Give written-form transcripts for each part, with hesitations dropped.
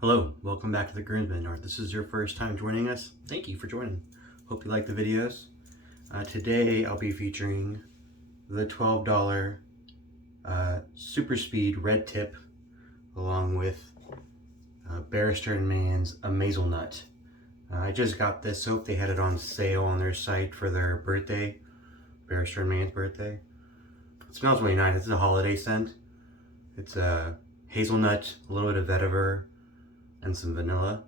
Hello, welcome back to the Groomsmen, or if this is your first time joining us, thank you for joining. Hope you like the videos. Today I'll be featuring the $12 Superspeed Red Tip along with Barrister and Mann's Amazelnut. I just got this soap. They had it on sale on their site for their birthday, Barrister and Mann's birthday. It smells really nice. It's a holiday scent. It's hazelnut, a little bit of vetiver, and some vanilla.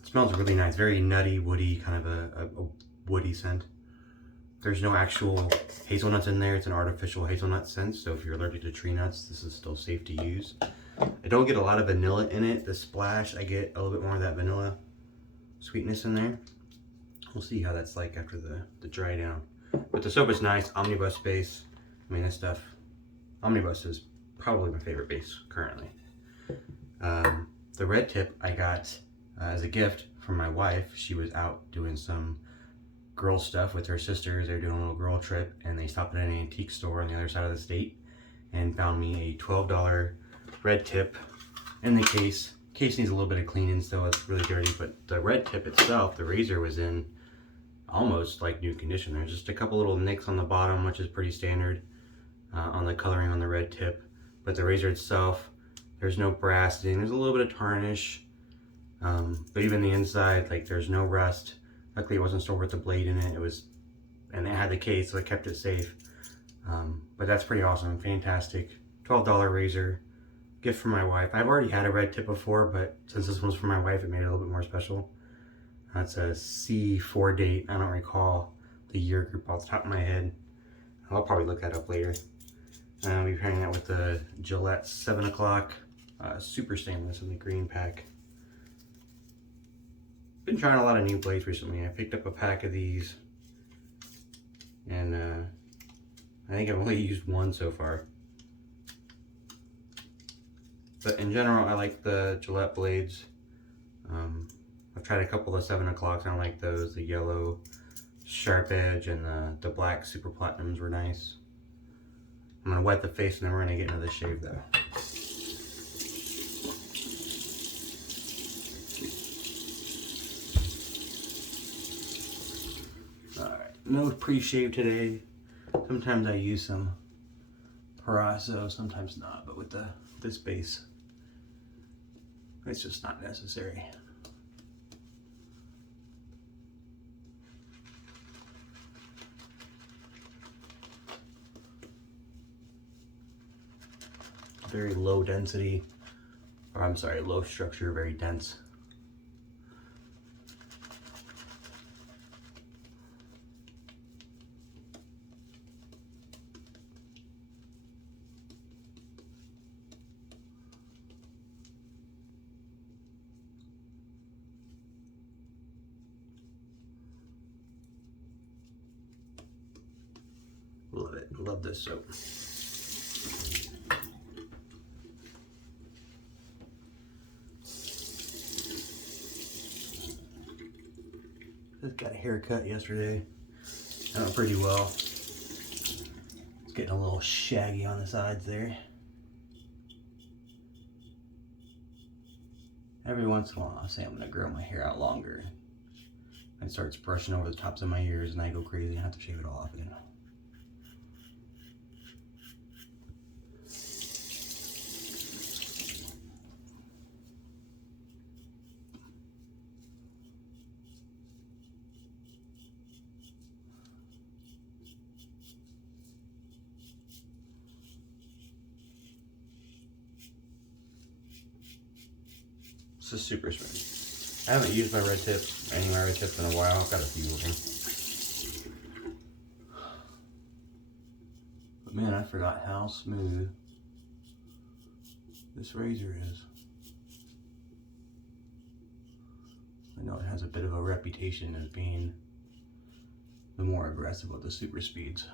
It smells really nice, very nutty, woody, kind of a woody scent. There's no actual hazelnuts in there. It's an artificial hazelnut scent, so if you're allergic to tree nuts, this is still safe to use. I don't get a lot of vanilla in it. The splash, I get a little bit more of that vanilla sweetness in there. We'll see how that's like after the dry down. But the soap is nice, omnibus base. I mean, this stuff, omnibus is probably my favorite base currently. The red tip I got as a gift from my wife. She was out doing some girl stuff with her sisters. They were doing a little girl trip, and they stopped at an antique store on the other side of the state and found me a $12 red tip in the case. Case needs a little bit of cleaning, so it's really dirty, but the red tip itself, the razor was in almost like new condition. There's just a couple little nicks on the bottom, which is pretty standard on the coloring on the red tip, but the razor itself, there's no brassing. There's a little bit of tarnish, but even the inside, like, there's no rust. Luckily, it wasn't stored with the blade in it. And it had the case, so it kept it safe. But that's pretty awesome, fantastic. $12 razor, gift from my wife. I've already had a red tip before, but since this one's for my wife, it made it a little bit more special. That's a C4 date. I don't recall the year group off the top of my head. I'll probably look that up later. We're pairing that with the Gillette 7 o'clock super stainless in the green pack. Been trying a lot of new blades recently. I picked up a pack of these, and I think I've only used one so far. But in general, I like the Gillette blades. I've tried a couple of 7 o'clocks. I don't like those. The yellow sharp edge and the black super platinums were nice. I'm gonna wet the face, and then we're gonna get into the shave though. No pre-shave today. Sometimes I use some Parasso, sometimes not, but with this base, it's just not necessary. Very low density, or I'm sorry, low structure, very dense. Love it. Love this soap. Just got a haircut yesterday. Went pretty well. It's getting a little shaggy on the sides there. Every once in a while, I say I'm gonna grow my hair out longer. It starts brushing over the tops of my ears, and I go crazy and have to shave it all off again. This is super smooth. I haven't used my red tip, any of my red tips in a while. I've got a few of them. But man, I forgot how smooth this razor is. I know it has a bit of a reputation as being the more aggressive of the super speeds,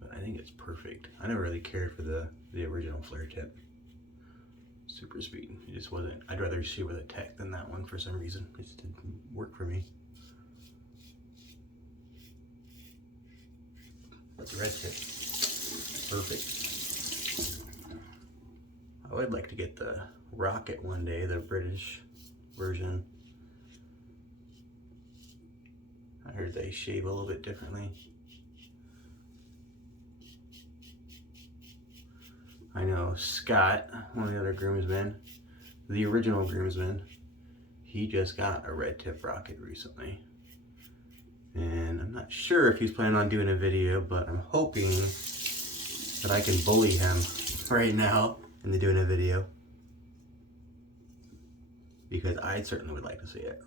but I think it's perfect. I never really cared for the original flare tip super speed. It just wasn't. I'd rather shoot with a tech than that one for some reason. It just didn't work for me. But the red tip, perfect. I would like to get the Rocket one day, the British version. I heard they shave a little bit differently. I know Scott, one of the other groomsmen, the original groomsman, he just got a red tip Rocket recently. And I'm not sure if he's planning on doing a video, but I'm hoping that I can bully him right now into doing a video, because I certainly would like to see it.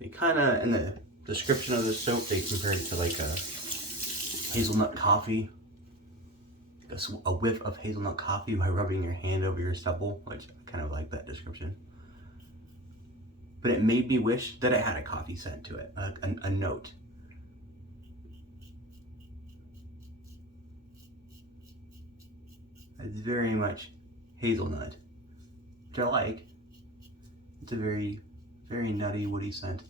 They kind of, in the description of the soap, they compared it to like a hazelnut coffee. A whiff of hazelnut coffee by rubbing your hand over your stubble, which I kind of like that description. But it made me wish that it had a coffee scent to it, a note. It's very much hazelnut, which I like. It's a very, very nutty, woody scent.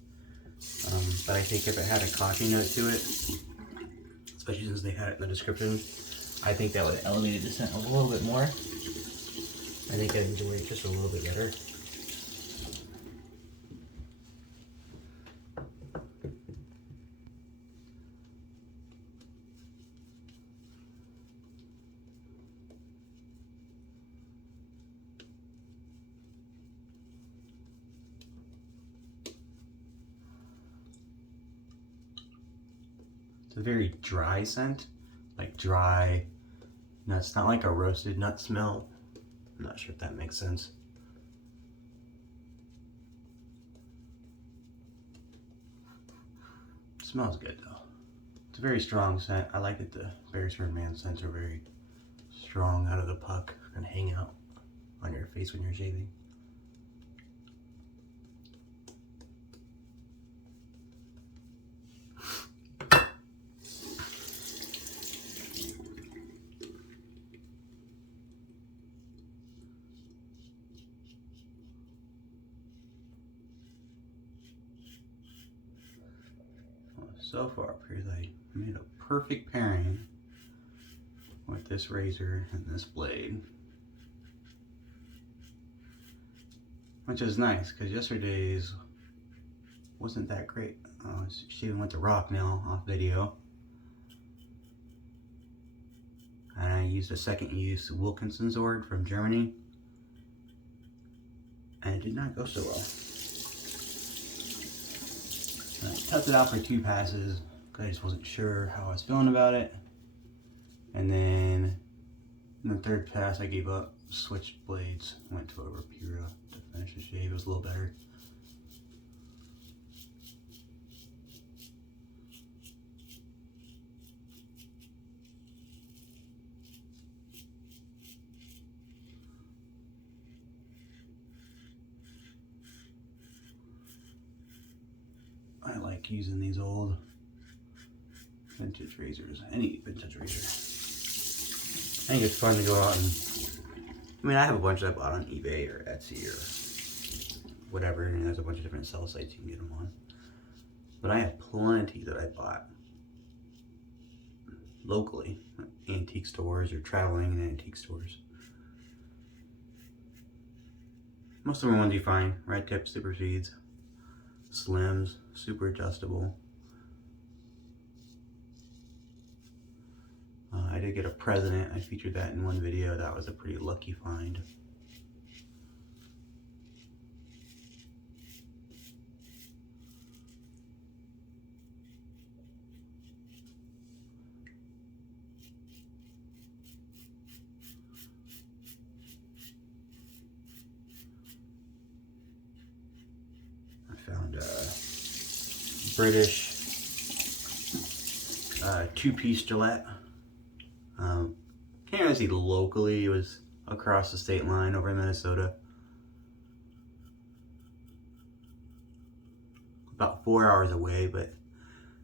But I think if it had a coffee note to it, especially since they had it in the description, I think that would elevate the scent a little bit more. I think I'd enjoy it just a little bit better. It's a very dry scent, like dry. No, it's not like a roasted nut smell. I'm not sure if that makes sense. It smells good though. It's a very strong scent. I like that the Barrister and Mann scents are very strong out of the puck and hang out on your face when you're shaving. So far, it appears I made a perfect pairing with this razor and this blade, which is nice because yesterday's wasn't that great. She even went to rock now off video, and I used a second use Wilkinson Sword from Germany, and it did not go so well. I tested it out for 2 passes because I just wasn't sure how I was feeling about it. And then in the 3rd pass, I gave up, switched blades, went to a Rapira to finish the shave. It was a little better. I like using these old vintage razors, any vintage razor. I think it's fun to go out and, I mean, I have a bunch that I bought on eBay or Etsy or whatever, and there's a bunch of different sell sites you can get them on. But I have plenty that I bought locally, antique stores or traveling in antique stores. Most of them are ones you find, Red Tip Superspeeds, Slims, super adjustable. I did get a President. I featured that in one video. That was a pretty lucky find. I found a British 2-piece Gillette. Can't really see locally. It was across the state line over in Minnesota. About 4 hours away, but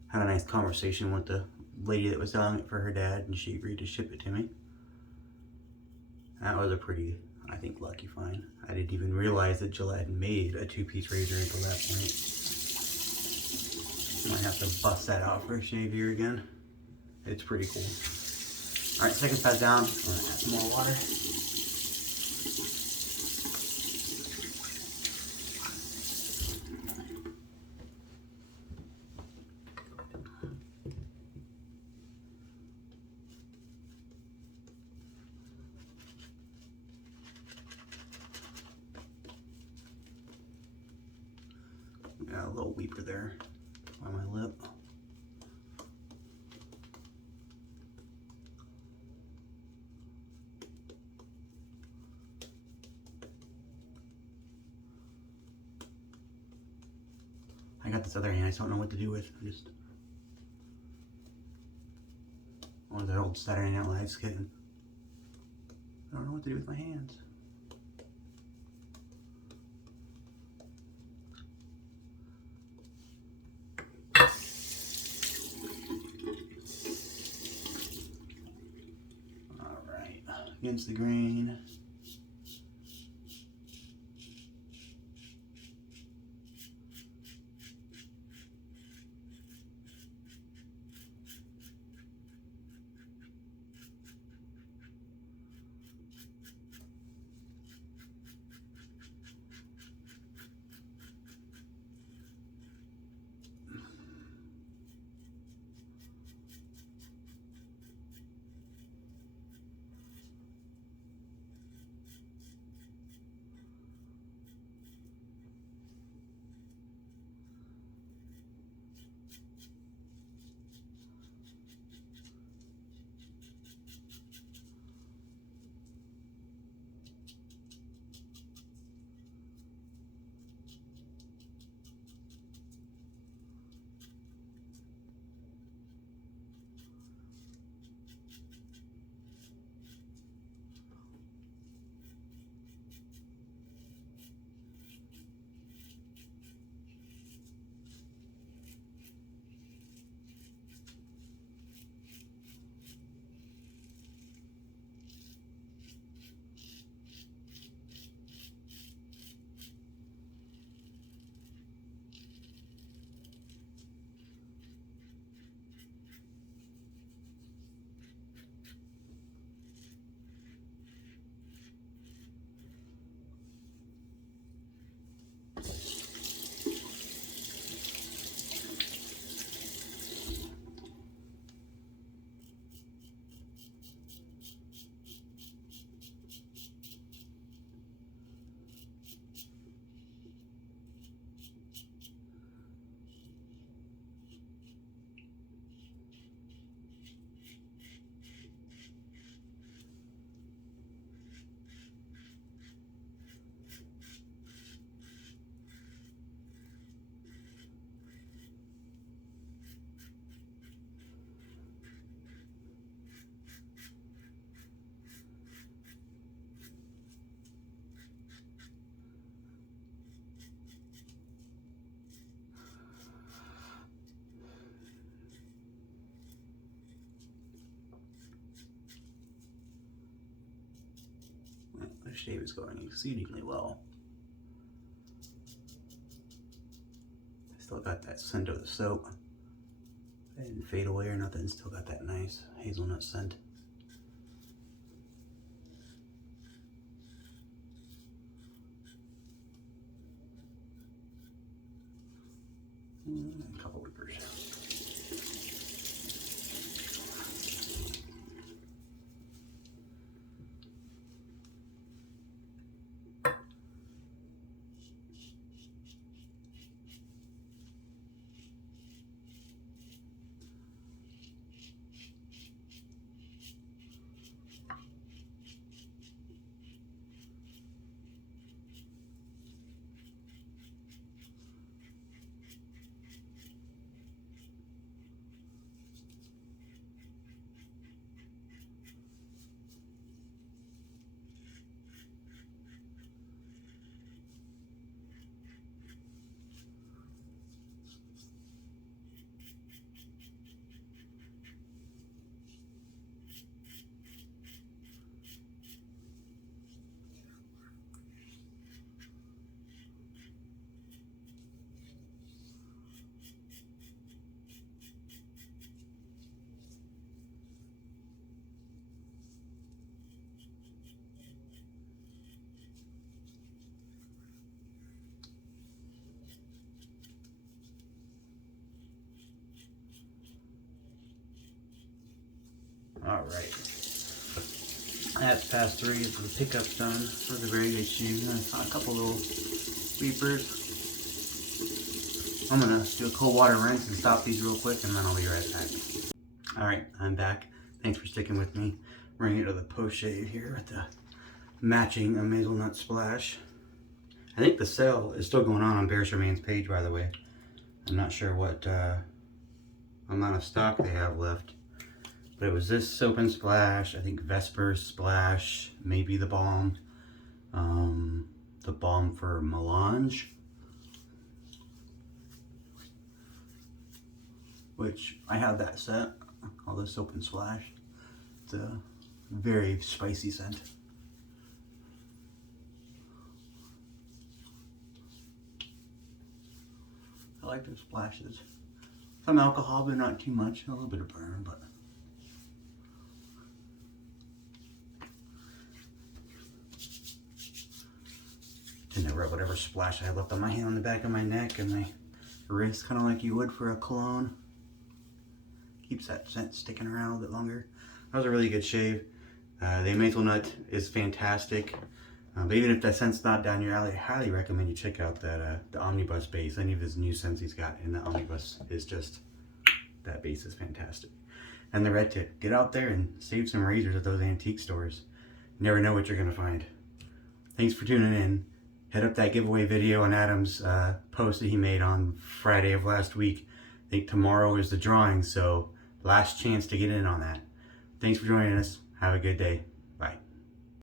had a nice conversation with the lady that was selling it for her dad, and she agreed to ship it to me. That was a pretty, I think, lucky find. I didn't even realize that Gillette made a 2-piece razor until that point. Might have to bust that out for a shave here again. It's pretty cool. All right, second pat down. I'm gonna add some more water. Got a little weeper there on my lip. I got this other hand I just don't know what to do with. I'm just one of the old Saturday Night Live skit. I don't know what to do with my hands. Alright, against the grain. The shave is going exceedingly well. I still got that scent of the soap. It didn't fade away or nothing. Still got that nice hazelnut scent. A couple whippers. Alright. That's past 3, so the pickup's done for the Grizzly Bay shoe. I saw a couple little weepers. I'm gonna do a cold water rinse and stop these real quick, and then I'll be right back. Alright, I'm back. Thanks for sticking with me. Bring it to the post shave here with the matching Amazelnut splash. I think the sale is still going on Barrister and Mann's page, by the way. I'm not sure what amount of stock they have left. But it was this soap and splash, I think Vesper splash, maybe the balm for melange, which I have that set, called the soap and splash. It's a very spicy scent. I like those splashes. Some alcohol, but not too much. A little bit of burn, but. And I rub whatever splash I have left on my hand on the back of my neck and my wrist, kind of like you would for a cologne. Keeps that scent sticking around a little bit longer. That was a really good shave. The Amazelnut is fantastic. But even if that scent's not down your alley, I highly recommend you check out that the Omnibus base. Any of his new scents he's got in the Omnibus is just, that base is fantastic. And the Red Tip. Get out there and save some razors at those antique stores. You never know what you're going to find. Thanks for tuning in. Head up that giveaway video on Adam's post that he made on Friday of last week. I think tomorrow is the drawing, so last chance to get in on that. Thanks for joining us. Have a good day.